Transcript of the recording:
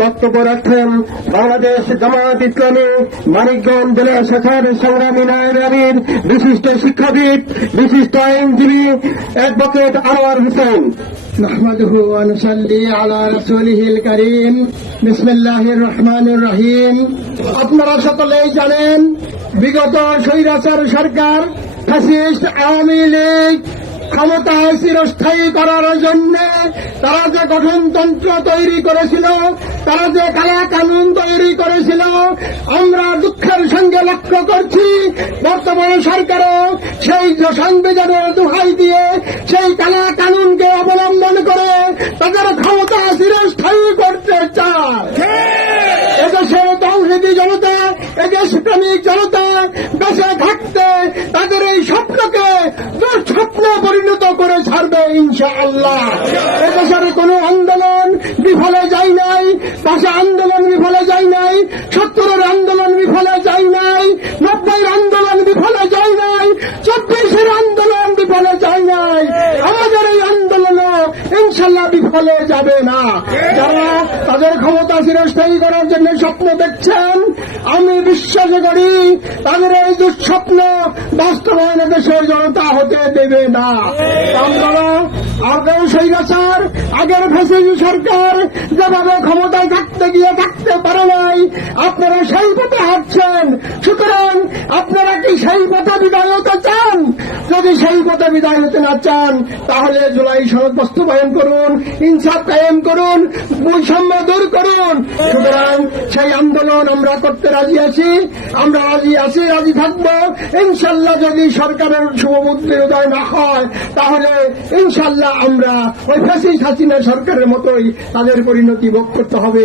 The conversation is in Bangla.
বক্তব্য রাখেন বাংলাদেশ জামায়াত ইসলামী মানিকগঞ্জ জেলা শাখার সংগ্রামী নায়েব আমির, বিশিষ্ট শিক্ষাবিদ, বিশিষ্ট আইনজীবী অ্যাডভোকেট আনোয়ার হোসেন। নাহমাদুহু ওয়া নুসাল্লি আলা রাসূলিহিল কারীম। বিসমিল্লাহির রহমানির রহিম। আপনারা সকলেই জানেন, বিগত স্বৈরাচার সরকার ফ্যাসিস্ট আওয়ামী লীগ ক্ষমতায় চিরস্থায়ী করার জন্য তারা যে গঠনতন্ত্র তৈরি করেছিল, তারা যে কালা কানুন তৈরি করেছিল, আমরা দুঃখের সঙ্গে লক্ষ্য করছি বর্তমান সরকারও সেই সংবিধানের দোহাই দিয়ে সেই কালা কানুনকে অবলম্বন করে তাদের ক্ষমতা চিরস্থায়ী করতে চায়। এদেশে তৌহিদি জনতা, এদেশপ্রেমিক জনতা দেশে থাকতে তাদের এই স্বপ্নকে দুঃস্বপ্ন পরিণত করে ছাড়বে ইনশাআল্লাহ। এদেশের কোন আন্দোলন বিফলে যায় নাই, ভাষা আন্দোলন বিফলে যায় নাই, ৭০-এর আন্দোলন বিফলে যায় নাই, ৯০-এর আন্দোলন বিফলে যায় নাই, ২৪-এর আন্দোলন বিফলে যায় নাই। আমাদের এই আন্দোলনও ইনশাআল্লাহ বিফলে যাবে না। যারা তাদের ক্ষমতা চিরস্থায়ী করার জন্য স্বপ্ন দেখছেন, আমি বিশ্বাস করি তাদের এই দুঃস্বপ্ন বাস্তবায়নে দেশের জনতা হতে দেবে না। আপনারা আগেও স্বৈরাচার, আগের ফ্যাসিস্ট সরকার যেভাবে ক্ষমতায় থাকতে গিয়ে থাকতে পারে নাই, আপনারা সেই পথে হাঁটছেন। সুতরাং আপনারা কি সেই পথে বিদায় হতে চান? যদি সেই পথে বিদায় হতে না চান, তাহলে জুলাই সনদ বাস্তবায়ন করুন, ইনসাফ কায়েম করুন, বৈষম্য দূর করুন। সুতরাং সেই আন্দোলন আমরা করতে রাজি আছি, আমরা রাজি আছি, রাজি থাকবো ইনশাল্লাহ। যদি সরকারের শুভবুদ্ধির উদয় না হয়, তাহলে ইনশাল্লাহ আমরা ওই ফ্যাসিস্ট হাসিনা সরকারের মতোই তাদের পরিণতি ভোগ করতে হবে।